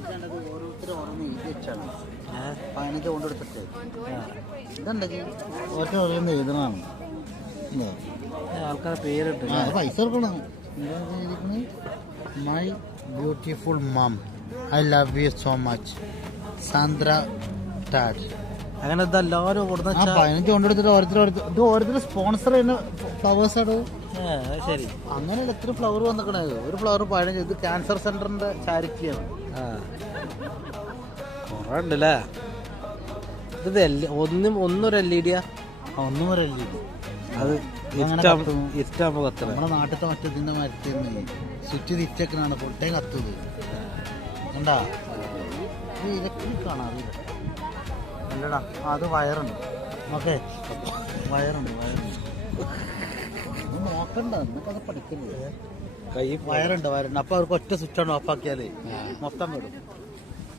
ഓരോരുത്തരും ഓരോന്ന് എഴുതി വെച്ചാണ് 15 കൊണ്ടെടുത്തിട്ട് ഇതുണ്ടെങ്കിൽ ഓരോരുത്തർ ഓരോന്ന് എഴുതണമാണ് ആൾക്കാരെ പേരിട്ട് പൈസ കൊടുക്കണം. My beautiful mum, I love you so much, Sandra ടാഡ്. അങ്ങനെ ഇതെല്ലാവരും കൊടുത്ത 15 കൊണ്ടെടുത്തിട്ട് ഓരോരുത്തർ സ്പോൺസർ ചെയ്യുന്ന ഫ്ലവേഴ്സ് ആണ്. ശരി. അങ്ങനെ എത്ര ഫ്ലവർ വന്നിക്കണേ. ഒരു ഫ്ലവർ 15. ഇത് ക്യാൻസർ സെന്ററിന്റെ ചാരിറ്റിയാണ്. കുറെ ഉണ്ടല്ലേ. ഇത് ഒന്നൊരു LED ഒന്നും വരല്ലേ. അത് ഇഷ്ടാകുമ്പോ കത്തണ. നമ്മുടെ നാട്ടിലത്തെ മറ്റേതിന്റെ മരത്തിന്ന് സ്വിച്ച് തിരിച്ചേക്കണാണ് ഫുൾ ടൈം കത്തുന്നത്. കണ്ടാ ഇത് ഇലക്ട്രിക് ആണ്. അറിയില്ല അല്ലടാ, അത് വയറുണ്ട്. ഓക്കെ, വയറുണ്ട്. നോക്കണ്ട, എന്നിട്ടത് പഠിക്കല്ലേ. കൈ വയറുണ്ട്. അപ്പൊ അവർക്ക് ഒറ്റ സ്വിച്ച് ആണ് ഓഫ് ആക്കിയാലേ മൊത്തം വിടും.